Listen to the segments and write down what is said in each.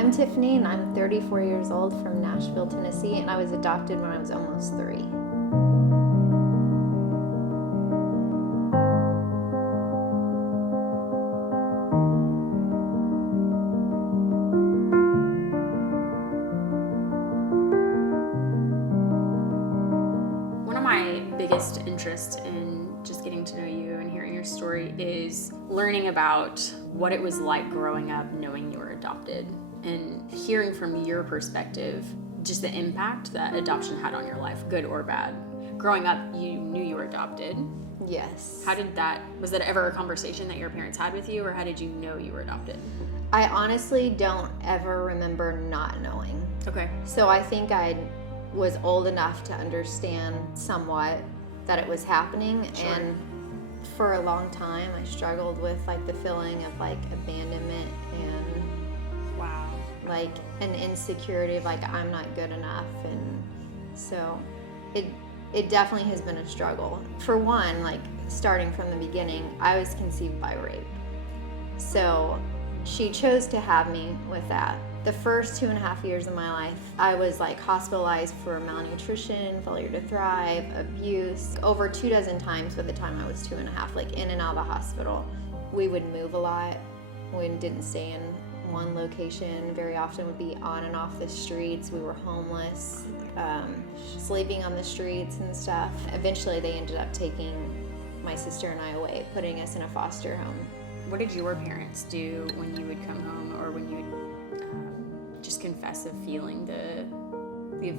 I'm Tiffany, and I'm 34 years old from Nashville, Tennessee, and I was adopted when I was almost 3. One of my biggest interests in just getting to know you and hearing your story is learning about what it was like growing up knowing you were adopted and hearing from your perspective just the impact that adoption had on your life, good or bad. Growing up, you knew you were adopted. Yes. Was that ever a conversation that your parents had with you, or how did you know you were adopted? I honestly don't ever remember not knowing. Okay. So I think I was old enough to understand somewhat that it was happening. Sure. And for a long time I struggled with like the feeling of like abandonment and Wow. like an insecurity of like I'm not good enough. And so it definitely has been a struggle. For one, like starting from the beginning, I was conceived by rape. So she chose to have me with that. The first 2.5 years of my life, I was like hospitalized for malnutrition, failure to thrive, abuse, over 24 times by the time I was 2.5, like in and out of the hospital. We would move a lot. We didn't stay in one location. Very often would be on and off the streets. We were homeless, sleeping on the streets and stuff. Eventually they ended up taking my sister and I away, putting us in a foster home. What did your parents do when you would come home, or when you would just confess of feeling the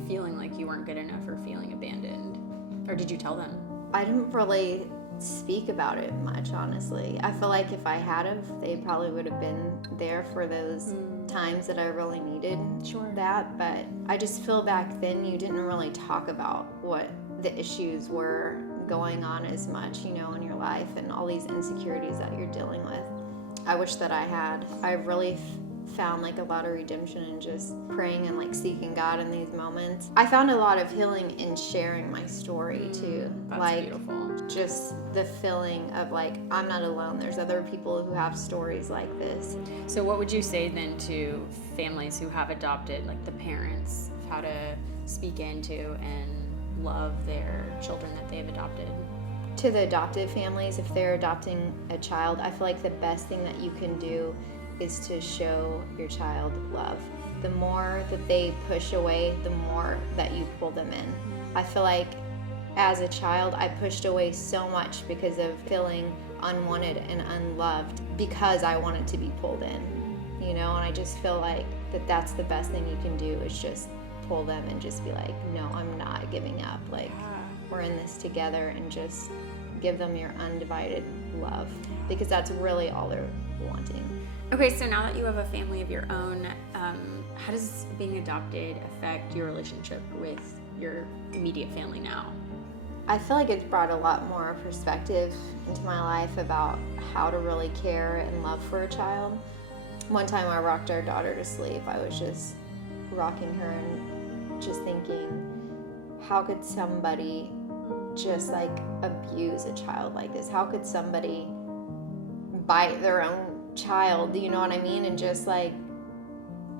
feeling like you weren't good enough or feeling abandoned? Or did you tell them? I didn't really speak about it much, honestly. I feel like if I had have, they probably would have been there for those times that I really needed that. But I just feel back then you didn't really talk about what the issues were going on as much, you know, in your life and all these insecurities that you're dealing with. I wish that I had. I really found like a lot of redemption in just praying and like seeking God in these moments. I found a lot of healing in sharing my story too. That's like beautiful. Just the feeling of like I'm not alone. There's other people who have stories like this. So what would you say then to families who have adopted, like the parents, of how to speak into and love their children that they've adopted? To the adoptive families, if they're adopting a child, I feel like the best thing that you can do is to show your child love. The more that they push away, the more that you pull them in. I feel like as a child, I pushed away so much because of feeling unwanted and unloved because I wanted to be pulled in, you know, and I just feel like that's the best thing you can do is just pull them and just be like, no, I'm not giving up. Like, we're in this together, and just give them your undivided love, because that's really all they're wanting. Okay, so now that you have a family of your own, how does being adopted affect your relationship with your immediate family now? I feel like it's brought a lot more perspective into my life about how to really care and love for a child. One time I rocked our daughter to sleep. I was just rocking her and just thinking, how could somebody just like abuse a child like this? How could somebody bite their own child? You know what I mean? And just like,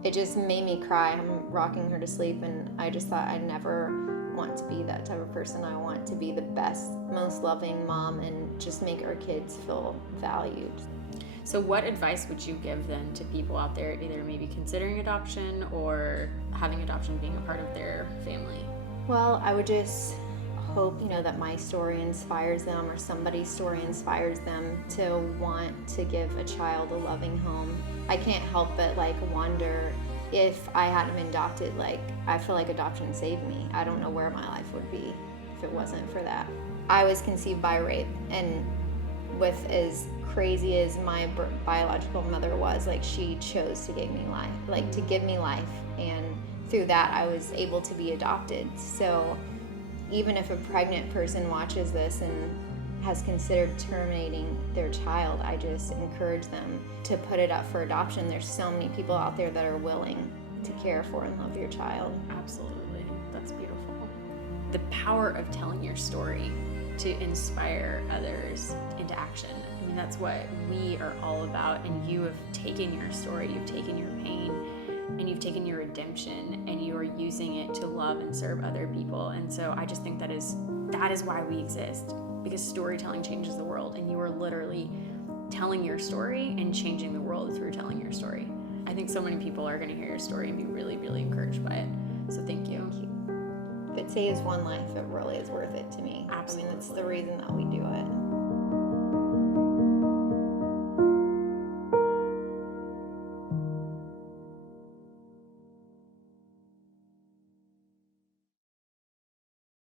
it just made me cry. I'm rocking her to sleep, and I just thought I never want to be that type of person. I want to be the best, most loving mom and just make our kids feel valued. So what advice would you give then to people out there either maybe considering adoption or having adoption being a part of their family? Well, I would just hope, you know, that my story inspires them, or somebody's story inspires them to want to give a child a loving home. I can't help but like wonder if I hadn't been adopted. Like, I feel like adoption saved me. I don't know where my life would be if it wasn't for that. I was conceived by rape, and with as crazy as my biological mother was, like, she chose to give me life, and through that I was able to be adopted. So even if a pregnant person watches this and has considered terminating their child, I just encourage them to put it up for adoption. There's so many people out there that are willing to care for and love your child. Absolutely. That's beautiful. The power of telling your story to inspire others into action. mean, that's what we are all about. And you have taken your story, you've taken your pain, and you've taken your redemption and you are using it to love and serve other people. And so I just think that is why we exist, because storytelling changes the world, and you are literally telling your story and changing the world through telling your story. I think so many people are going to hear your story and be really, really encouraged by it. So thank you. If it saves one life, it really is worth it to me. Absolutely. I mean, that's the reason that we do it.